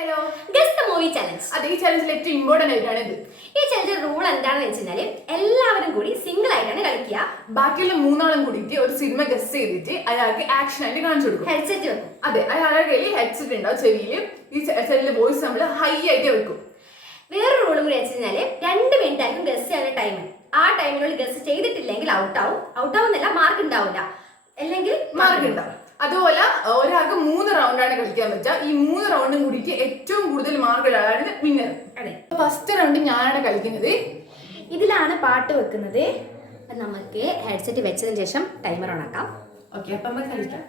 Guess the movie challenge. That is challenge important. This challenge rule is എല്ലാവരും കൂടി single ആയിട്ടാണ് കളിക്കുക. ബാക്കിയുള്ള മൂന്നാളും കൂടിയിട്ട് ഒരു സിനിമ ഗസ് ചെയ്തിട്ട് അയാൾക്ക് ആക്ഷൻ ആയിട്ട് കാണിച്ചു കൊടുക്കും. ഹെഡ്സെറ്റ് വെക്കും. അതെ, അയാളുടെ കയ്യിൽ ഹെഡ്സെറ്റ് ഉണ്ടാവും ചെവിയിൽ. ഈ സെല്ലിലെ വോയിസ് നമ്മൾ ഹൈ ആയിട്ട് വെക്കും. വേറൊരു റൂളും കൂടി വെച്ചാൽ 2 മിനിറ്റ് ആയിരിക്കും ഗസ് ചെയ്യാനുള്ള ടൈം. ആ ടൈമിനുള്ളിൽ ഗസ് ചെയ്തിട്ടില്ലെങ്കിൽ ഔട്ട് ആവുന്നല്ല, മാർക്ക് ഉണ്ടാവില്ല. അല്ലെങ്കിൽ മാർക്ക് ഉണ്ടാവും. അതുപോലെ ഒരാൾക്ക് 3 റൗണ്ടാണ് കളിക്കാൻ പറ്റുക. ഈ 3 റൗണ്ടും കൂടിയിട്ട് ഏറ്റവും കൂടുതൽ മാർക്ക് ഉള്ളതാണ് വിന്നർ. അതെ, ഫസ്റ്റ് റൗണ്ട് ഞാനാണ് കളിക്കുന്നത്. ഇതിലാണ് പാട്ട് വെക്കുന്നത്. നമുക്ക് ഹെഡ്സെറ്റ് വെച്ചതിന് ശേഷം ടൈമർ ഓൺ ആക്കാം. ഓക്കെ, അപ്പം നമുക്ക് കളിക്കാം.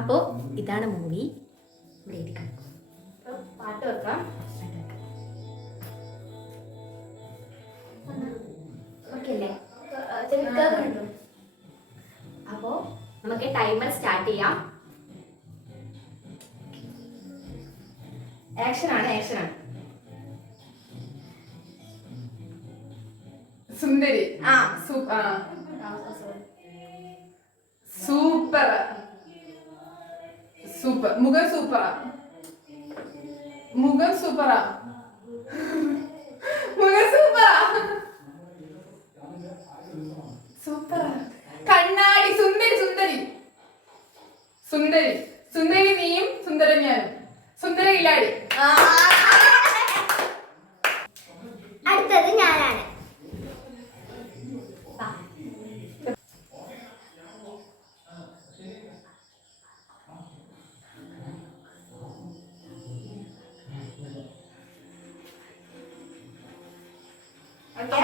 അപ്പോ ഇതാണ് മൂവി. പാട്ട് വെക്കാം. അപ്പോ നമുക്ക് ടൈമർ സ്റ്റാർട്ട് ചെയ്യാം. ആക്ഷൻ ആണ്. സുന്ദരി. സൂപ്പർ. മുഖം സൂപ്പറാ. കണ്ണാടി. സുന്ദരി നീയും സുന്ദരൻ ഞാനും. സുന്ദര ഇല്ലാടി. അടുത്തത് ഞാനാണ്.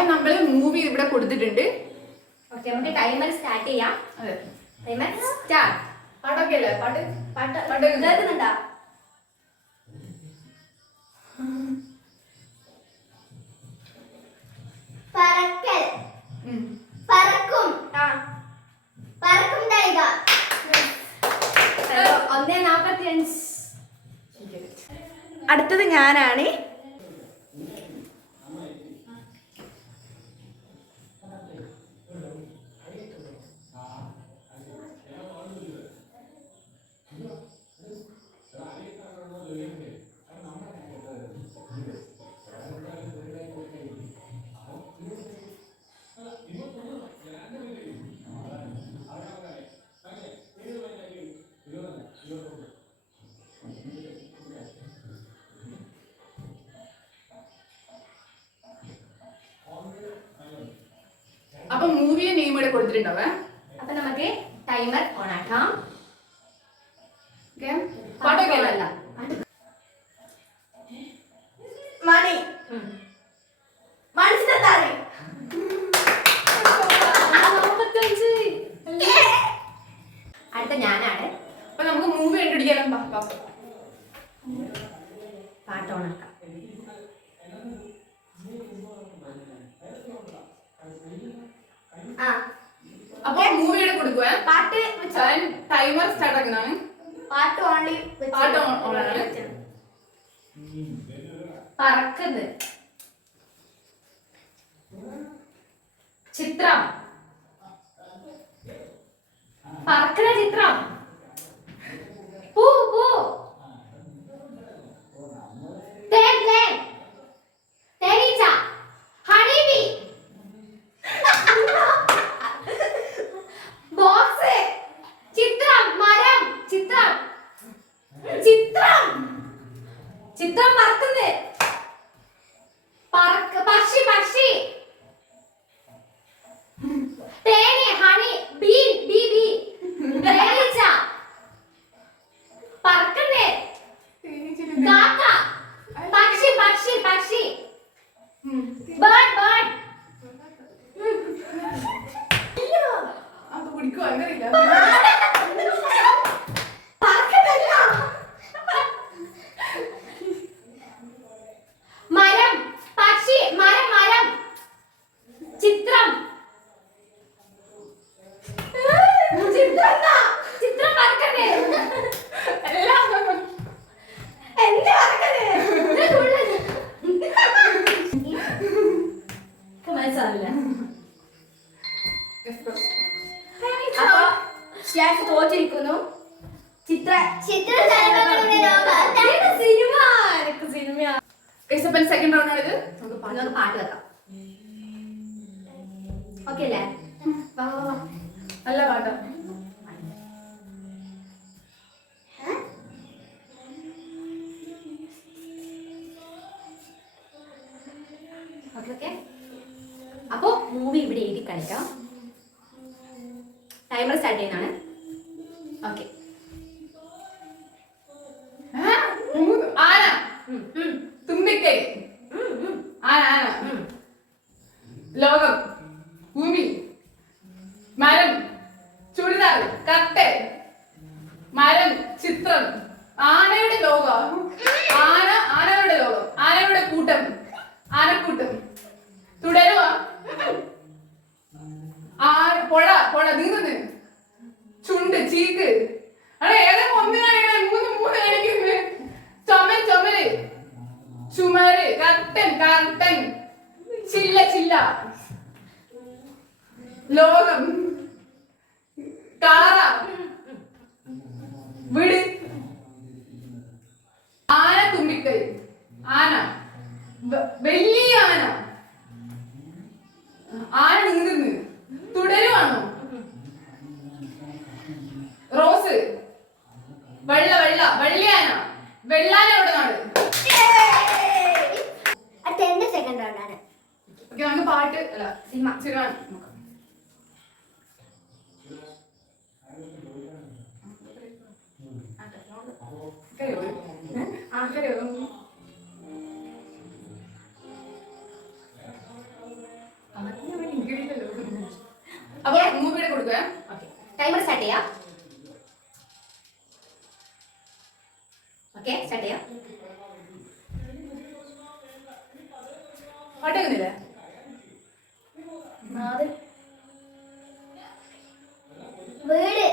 നമ്മള് മൂവി ഇവിടെ കൊടുത്തിട്ടുണ്ട്. ഓക്കെ, നമുക്ക് ടൈമർ സ്റ്റാർട്ട് ചെയ്യാം. Timer start. പാട്ടൊക്കെ അല്ലേ? പാട്ട് കേൾക്കുന്നുണ്ടോ? പറക്കും. 1:45. അടുത്തത് ഞാനാണ്. അപ്പൊ മൂവിയെ നെയിം ഇവിടെ കൊടുത്തിട്ടുണ്ടാവേ. അപ്പൊ നമുക്ക് ടൈമർ ഓൺ ആക്കാം. പാട്ടൊക്കെ അല്ല. അടുത്ത ഞാനാണ്. അപ്പൊ നമുക്ക് മൂവി കണ്ടുപിടിക്കാനും പാട്ട് ഓൺ ആക്കാം. അപ്പൊ മൂവിയുടെ കൊടുക്കുവേ. പാട്ട് ടൈമർ സ്റ്റാർട്ട് ആക്കുന്നതാണ്. പാട്ട് ഓൺലി. പാട്ട് ഓണാണ്. പറക്കുന്നത്. ചിത്രം. പറക്കുന്ന ചിത്രം. പൂ. തേനീച്ച. ഹണിബി. ബോക്സ്. ചിത്രം. മരം. ചിത്രം പറക്കുന്നത്. പക്ഷി. തേനി. ഹണി. ബീ. തേനീച്ച. പറക്കുന്നത്. കാക്ക. പക്ഷി. ബേർഡ്. അത് കുടിക്കോ? അങ്ങനെയില്ല. സെക്കൻഡ് റൗണ്ട് ആണിത്. നമുക്ക് പാട്ട് വെക്കാം. ഓക്കെ അല്ലേ? വാ വാ വാ. നല്ല പാട്ടാ. ഓക്കെ. അപ്പോ മൂവി ഇവിടെ എഴുതി കളിക്കാം. ടൈമർ സ്റ്റാർട്ട് ചെയ്യുന്നതാണ്. ഓക്കെ. ആന, തുമ്പിക്കൈ, ആന ആന, ലോകം, ഭൂമി, മരം, ചുരിദാർ, കട്ട്, മരം, ചിത്രം, ആനയുടെ ലോകം, ആനയുടെ ലോകം, ആനയുടെ കൂട്ടം, ആനക്കൂട്ടം, തുടരുക, പുഴ നീന്തുന്നു, ചുണ്ട്, ചീക്ക്, അവിടെ ഏതെങ്കിലും ഒന്നിനാണ് മൂന്ന് കാണിക്കുന്നത്. ചുമര്, ചുമര്, കർട്ടൻ, ചില്ല, ലോകം, കാറ, വീട്, ആന, തുമ്പിക്കൈ, ആന, വലിയ ആന നീന്തുന്നു, തുടരുവാണോ, റോസ്, വള്ളിയാന, വെള്ളാന എവിടെ നാട്. സെക്കൻഡ് റൗണ്ട് ആണ്. ഓക്കെ, നമുക്ക് പാട്ട് അല്ല സിനിമ നോക്കാം. അപ്പൊ മൂവിയുടെ കൊടുക്കുക. ടൈമർ സ്റ്റാർട്ട് ചെയ്യാം. ഓക്കെ, സ്റ്റാർട്ട് ചെയ്യാം. പാട്ടേക്കുന്നില്ലേ? വീട്,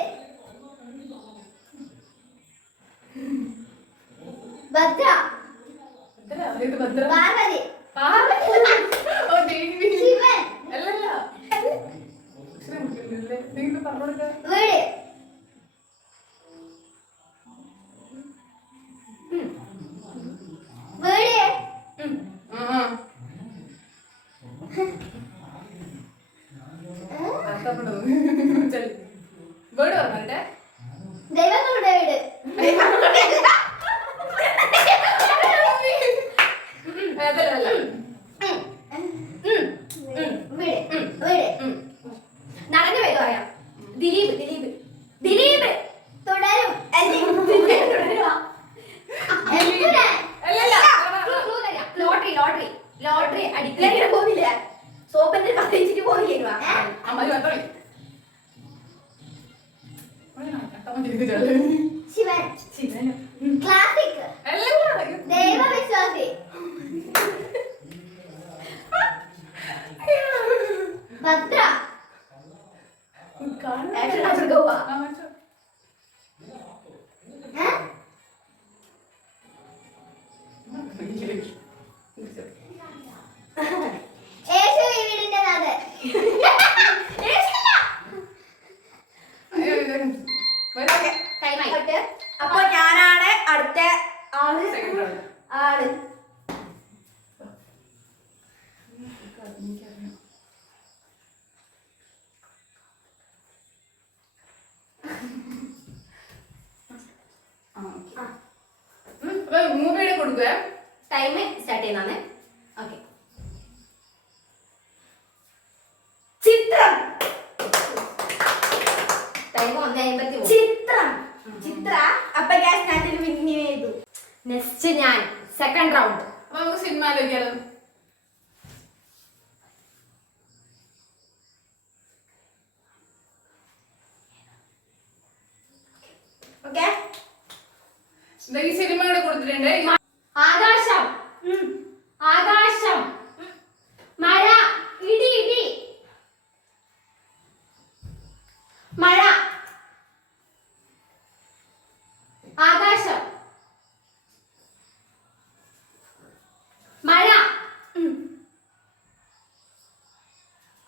ഭദ്ര, ഇത് ഭദ്ര, പാർവതി, ഓ ദേവി, ശിവൻ, അല്ലല്ല നിങ്ങൾ പറഞ്ഞോടുക്ക. വീട്, വേർഡ് പറഞ്ഞേ. ദൈവങ്ങളുടെ വീട്, നടന്നു പേര് പറയാം. ദിലീപ്, തുടരും, ലോട്ടറി അടിക്കാൻ പോകുന്നില്ല. സോപ്പന്റെ കത്തിച്ചിട്ട് പോകില്ല. ശിവൻ, ക്ലാസിക്, ദൈവവിശ്വാസി, ഭദ്ര, യേശു ഈ വീടിന്റെ നാഥൻ. അപ്പൊ ഞാനാണ് അടുത്ത ആള്. മൂവിയുടെ കൊടുക്കുക. ടൈം സ്റ്റാർട്ട് ചെയ്യുന്നതാണ്. ഓക്കെ. ചിത്രം, ടൈം 1:53. ചിത്ര. അപ്പൊ ഞാൻ വിൻ ചെയ്തു. നെക്സ്റ്റ് ഞാൻ സെക്കൻഡ് റൗണ്ട്. അപ്പൊ നമുക്ക് സിനിമയിലേക്കാണ്. ഓക്കെ, ഈ സിനിമയുടെ കൊടുത്തിട്ടുണ്ട്. ആകാശം, മഴ, ഇടി, മഴ, ആകാശം, മഴ,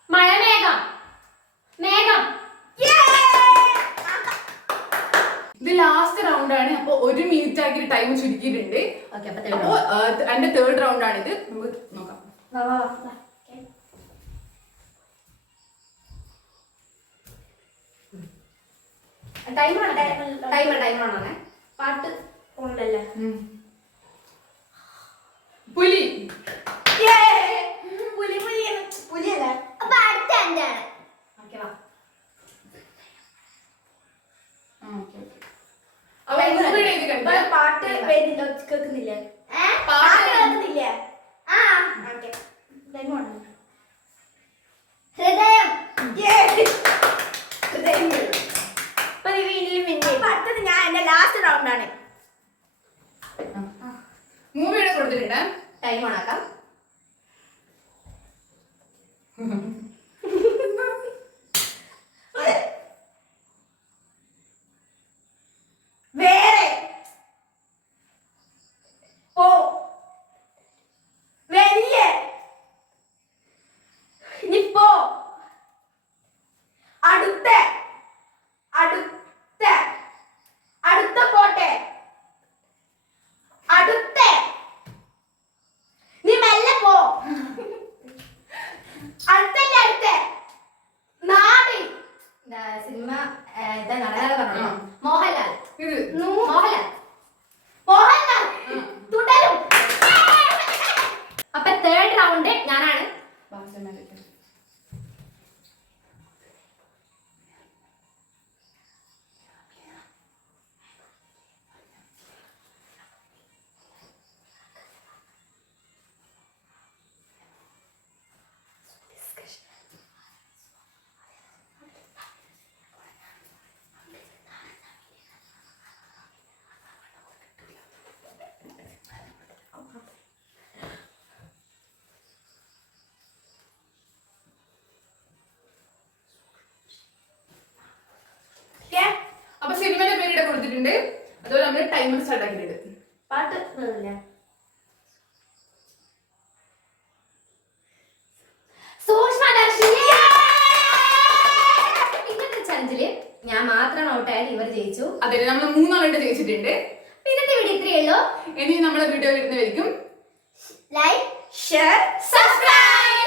മഴമേഘം, ഇത് ലാസ്റ്റ് റൗണ്ട് ആണ്. അപ്പൊ 1 മിനിറ്റ് ആക്കി ടൈം ചുരുക്കിയിട്ടുണ്ട്. ഓക്കെ അപ്പൊ അപ്പോ എന്റെ തേർഡ് റൗണ്ട് ആണിത്. നമുക്ക് നോക്കാം. ടൈമറാണേ. പാട്ട് ഉണ്ടല്ലേ. പുലി. പുലിയല്ല. അപ്പൊ അടുത്ത എന്റെ ആണ്. ഓക്കെ വാ. പാട്ട് കേൾക്കുന്നില്ലേ? കേൾക്കുന്നില്ലേ? ഹൃദയം. അടുത്തത് ഞാൻ എന്റെ ലാസ്റ്റ് റൗണ്ട് ആണ്. മൂവിയുടെ കൊടുത്തിട്ടുണ്ട്. ടൈം ഓണാക്കാം. വേറെ ഓ വലിയ ഇനിപ്പോ അടുത്ത അടുത്ത അടുത്ത പോട്ടെ അടുത്ത നീ മെല്ലെ പോ അടുത്തല്ലേ അടുത്ത നാട് സിനിമ ഇതാ നടനാളെ പറഞ്ഞു മോഹൻലാൽ മോഹൻലാൽ തുടരും. അപ്പൊ തേർഡ് റൗണ്ട് ഞാനാണ്. അപ്പൊ സിനിമയുടെ പേര് ഇവിടെ കൊടുത്തിട്ടുണ്ട്. അതുപോലെ നമ്മൾ ടൈമർ സ്റ്റാർട്ട് ആക്കിയിട്ടുണ്ട്. പാട്ട് ഇന്നത്തെ ചലഞ്ചില് ഞാൻ മാത്രം ഔട്ടായാലും ഇവർ ജയിച്ചു. അതെ, നമ്മൾ 3 ആളായിട്ട് ജയിച്ചിട്ടുണ്ട്. ഇന്നത്തെ വീഡിയോ ഇത്രയേ ഉള്ളൂ. ഇനി നമ്മളെ വീഡിയോ വരുന്നതായിരിക്കും. Like, share, subscribe.